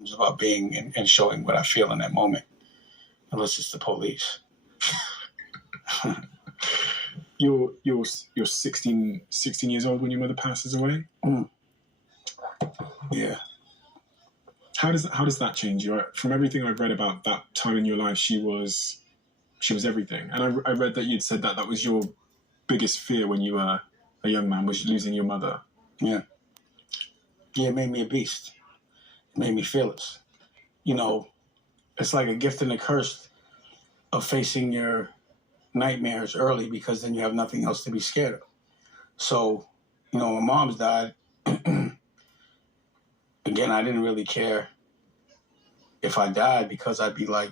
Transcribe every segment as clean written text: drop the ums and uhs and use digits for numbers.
It's about being and showing what I feel in that moment, unless it's the police. You're 16 years old when your mother passes away. Yeah. How does that change you? From everything I've read about that time in your life, she was everything. And I read that you'd said that was your biggest fear when you were a young man, was losing your mother. Yeah. Yeah, it made me a beast. It made me fearless. You know, it's like a gift and a curse of facing your nightmares early, because then you have nothing else to be scared of. So, you know, when mom's died, again, I didn't really care if I died, because I'd be like,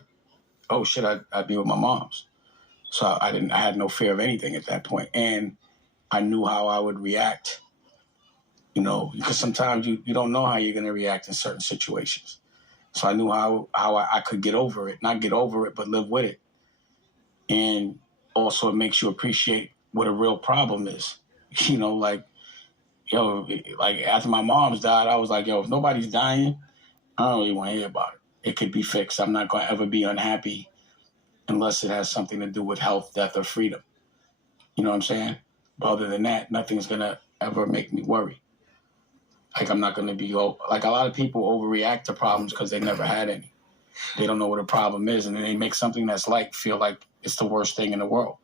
oh shit, I'd be with my mom's. So I had no fear of anything at that point. And I knew how I would react, you know, because sometimes you don't know how you're going to react in certain situations. So I knew how I could get over it, not get over it, but live with it. And also it makes you appreciate what a real problem is. You know, like, yo, like after my mom's died, I was like, yo, if nobody's dying, I don't really want to hear about it. It could be fixed. I'm not going to ever be unhappy unless it has something to do with health, death, or freedom. You know what I'm saying? But other than that, nothing's going to ever make me worry. Like, I'm not going to be, like, a lot of people overreact to problems because they never had any. They don't know what a problem is, and then they make something that's like, feel like it's the worst thing in the world.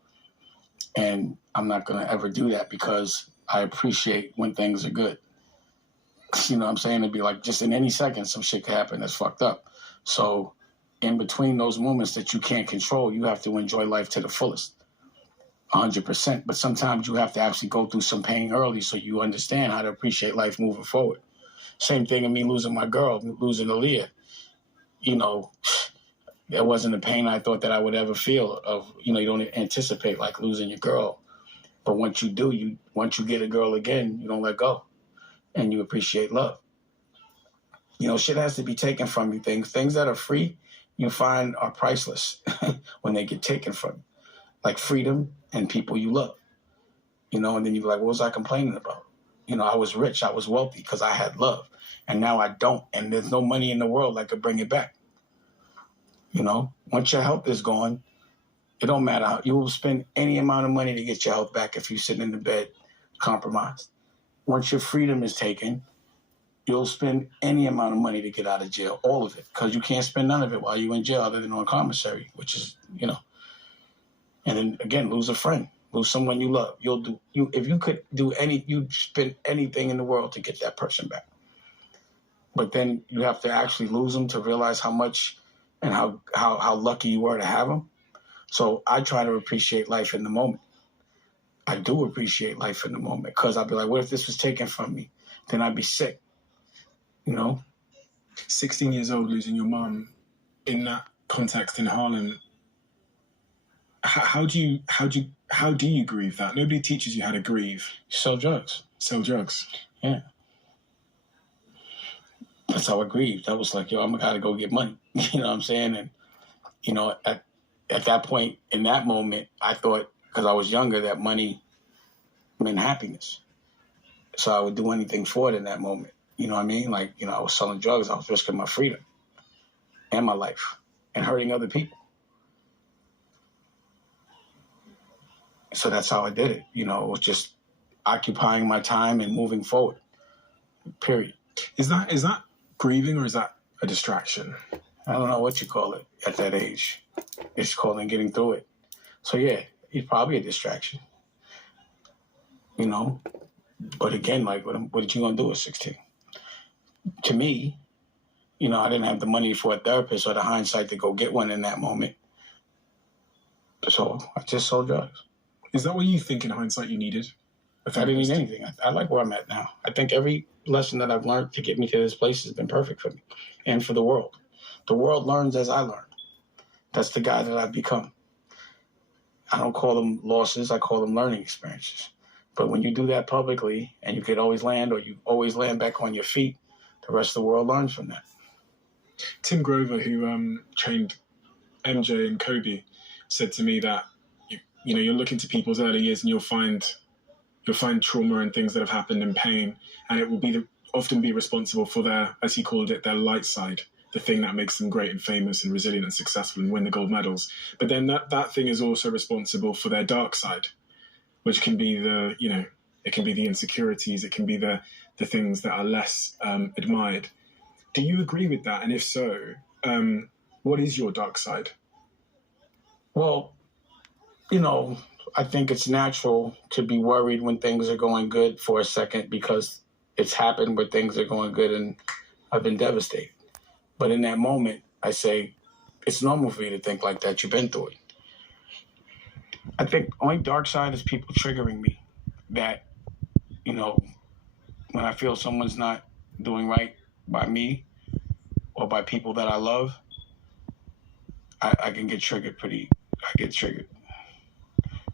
And I'm not going to ever do that, because I appreciate when things are good. You know what I'm saying? It'd be like, just in any second, some shit could happen that's fucked up. So in between those moments that you can't control, you have to enjoy life to the fullest, 100%. But sometimes you have to actually go through some pain early so you understand how to appreciate life moving forward. Same thing in me losing my girl, losing Aaliyah. You know, there wasn't a pain I thought that I would ever feel of, you know, you don't anticipate like losing your girl. But once you do, once you get a girl again, you don't let go, and you appreciate love. You know, shit has to be taken from you. Things that are free, you find are priceless when they get taken from you. Like freedom and people you love. You know, and then you're like, what was I complaining about? You know, I was rich, I was wealthy because I had love. And now I don't, and there's no money in the world that could bring it back. You know, once your health is gone, it don't matter how you will spend any amount of money to get your health back if you're sitting in the bed compromised. Once your freedom is taken, you'll spend any amount of money to get out of jail, all of it, because you can't spend none of it while you're in jail other than on commissary, which is, you know. And then again, lose a friend, lose someone you love. If you could do you'd spend anything in the world to get that person back. But then you have to actually lose them to realize how much and how lucky you were to have them. So I try to appreciate life in the moment. I do appreciate life in the moment, because I'd be like, what if this was taken from me? Then I'd be sick, you know? 16 years old, losing your mum in that context in Harlem. How do you grieve that? Nobody teaches you how to grieve. Sell drugs. Sell drugs. Yeah. That's how I grieved. I was like, yo, I'm gotta go get money. You know what I'm saying? And, you know, at that point, in that moment, I thought, because I was younger, that money meant happiness. So I would do anything for it in that moment. You know what I mean? Like, you know, I was selling drugs. I was risking my freedom and my life and hurting other people. So that's how I did it. You know, it was just occupying my time and moving forward, period. Is that grieving, or is that a distraction? I don't know what you call it at that age. It's called getting through it. So yeah, it's probably a distraction. You know? But again, like, what are you going to do at 16? To me, you know, I didn't have the money for a therapist or the hindsight to go get one in that moment. So I just sold drugs. Is that what you think in hindsight you needed? I didn't need anything. I like where I'm at now. I think every lesson that I've learned to get me to this place has been perfect for me and for the world. The world learns as I learn. That's the guy that I've become. I don't call them losses. I call them learning experiences. But when you do that publicly and you could always land, or you always land back on your feet, the rest of the world learns from that. Tim Grover, who trained MJ and Kobe, said to me that you know, you'll look into people's early years and you'll find trauma and things that have happened and pain, and it will often be responsible for their, as he called it, their light side. the thing that makes them great and famous and resilient and successful and win the gold medals. But then that thing is also responsible for their dark side, which can be it can be the insecurities, it can be the things that are less admired. Do you agree with that? And if so, what is your dark side? Well, I think it's natural to be worried when things are going good for a second, because it's happened where things are going good and I've been devastated. But in that moment, I say, it's normal for you to think like that. You've been through it. I think only dark side is people triggering me. That, when I feel someone's not doing right by me or by people that I love, I can get triggered I get triggered.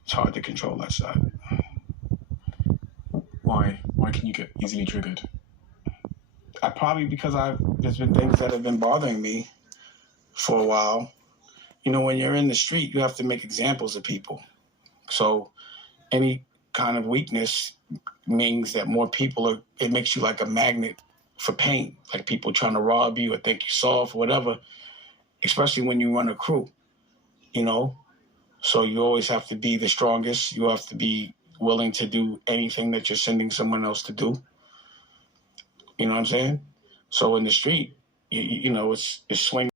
It's hard to control that side. Why can you get easily triggered? Because there's been things that have been bothering me for a while. When you're in the street, you have to make examples of people. So any kind of weakness means that more people it makes you like a magnet for pain, like people trying to rob you or think you're soft or whatever, especially when you run a crew, So you always have to be the strongest. You have to be willing to do anything that you're sending someone else to do. You know what I'm saying? So in the street, it's swing.